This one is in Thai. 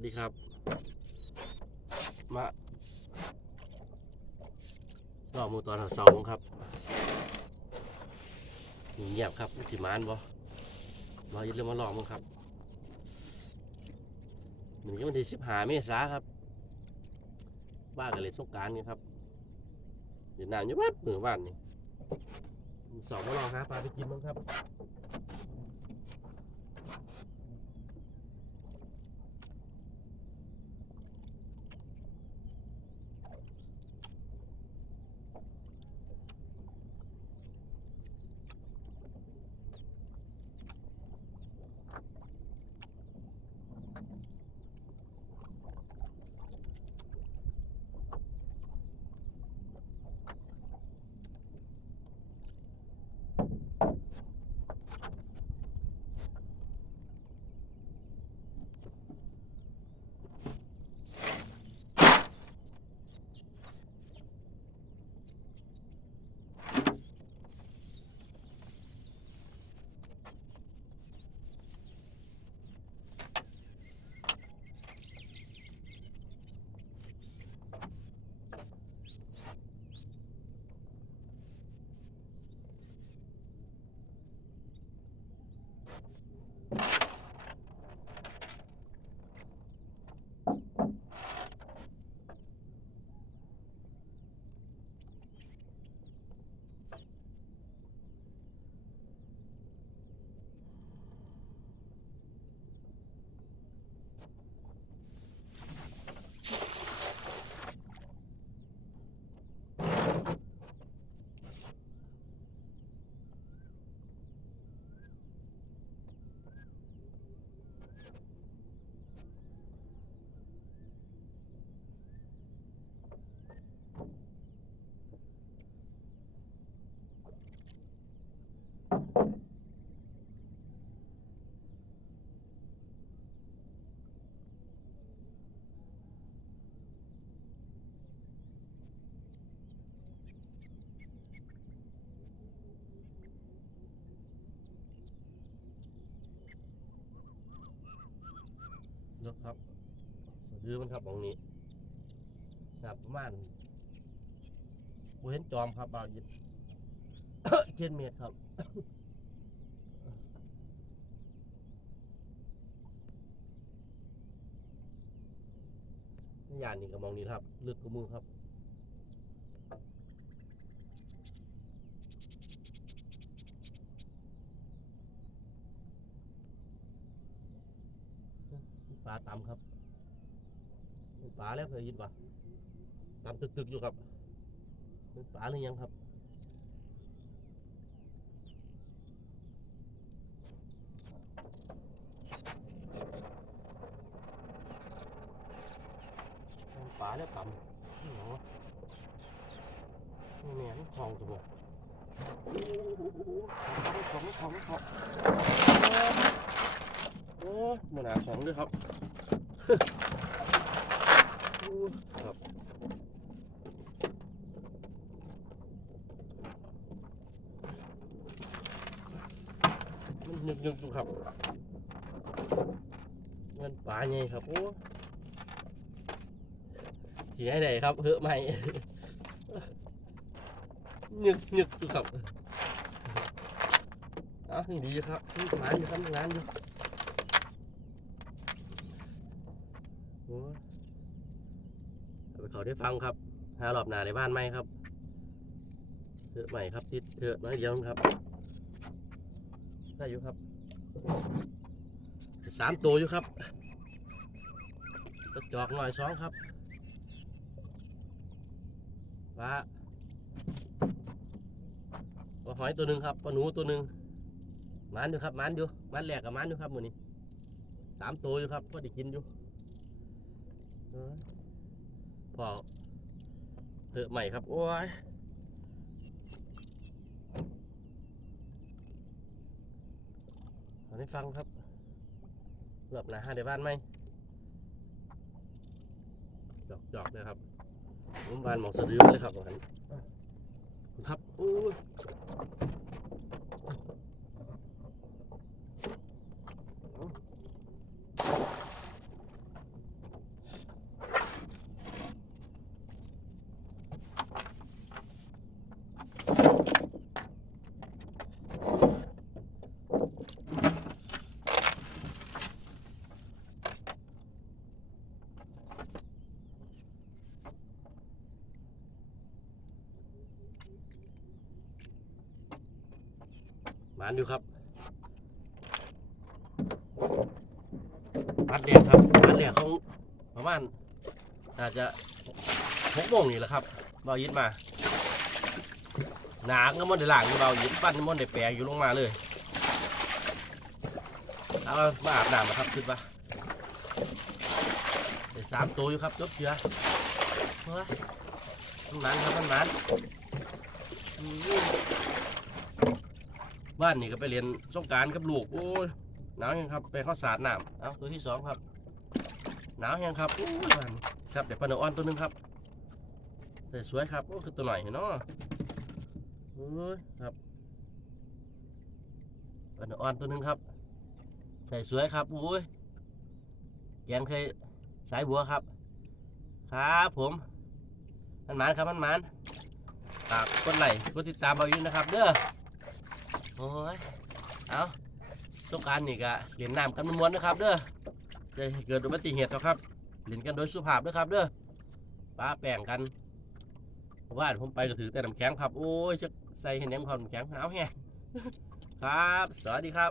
วัสดีครับ มาลองมือตอนสาร์ครับเงียบครับสิมานบ่มาอย่าลืมมาลองมึงครับหนึ่งวันที่สิบห้าเมษาครับบ้ากันเลยสงการนี่ครับเดี๋ยวน้ำอยังวัดมือบ้านนี่สองมาลองหาปลาไปกินมั้งครับ ดื้อมันครับตรงนี้ครับประมาณบเห็นจอมครับบ่ายิดเจ็ดเมตรครับยานนี่ก็มองนี่ครับลึกกว่ามือครับปลาตำครับ เป็นปลาแล้วเคยยินปะตำตึกๆอยู่ครับเป็นปลาหรือยังครับเป็นปลาแล้วต่ำนี่เหรอนี่แม่นคลองตัวบอกของของของโอ้หมันหนาของด้วยครับ ครับมันยึกยึกอยู่ครับเงินปลาไงครับโอ้ที่ให้ไหนครับเหอะใหม่ยึกยึกอยู่ครับเอ้านี่ดีอยู่ครับนี่งานอยู่ครับงานอยู่โอ้ย เอไปเขาได้ฟังครับหารอบหนาในบ้านไหมครับเถอะใหม่ครับติดเถอะน้อยเดียวครับได้อยู่ครับสามตัวอยู่ครับกระจอกหน่อยสองครับปลาปลาหอยตัวหนึ่งครับปลาหนูตัวหนึ่งมันอยู่ครับมันอยู่มันแหลกกับมันอยู่ครับมือนี้สามตัวอยู่ครับก็ได้กินอยู่ พอเถอะใหม่ครับ โอ้ยเอาให้ฟังครับหลับหนาห้าเดี๋ยวบ้านไหมจอกจอกเลยครับผมบ้านหมองสะดือเลยครับตรงนั้นครับโอ้านอยู่ครับมัดแรกครับมัดแรกของประมาณอาจจะหกโมงนี่แหละครับเบายิดมา หนาก็มันได้หลังอยู่เบายิดปั้นมันได้แปลอยู่ลงมาเลยเอามาอาบน้ำนะครับคิดว่าได้สามตัวอยู่ครับจบเชือเฮ้ยมันหมันครับมันหมัน บ้านนี่ก็ไปเรียนสงกรารกับลูกโอ้ยหนาวยังครับไปข้าสาดน้ำเอาตัวที่สองครับหนาวยังครับโอ้ยบ้านครับแต่ปลาเนื้ออ่อนตัวหนึงครับแต่สวยครับโอ้คือตัวหน่อยเนาะโอ้ยครับปลาเนื้ออ่อนตัวหนึงครับใส่สวยครับโอ้ยแกงเคยสายบัวครับครับผมมันหมานครับมันหมานฝากกดไลค์กดติดตามเอาอยู่นะครับเด้อ โอ้ยเอาสงการนี่กะเล่นน้ำกันม้วนๆนะครับ เด้อจะเกิดอุบัติเหตุหรอกครับเล่นกันโดยสุภาพเด้อครับ เด้อป้าแป่งกันว่านผมไปก็ถือแต่น้ำแข็งครับโอ้ยจะใส่เห็นยังความน้ำแข็งหนาวแฮงครับ สวัสดีครับ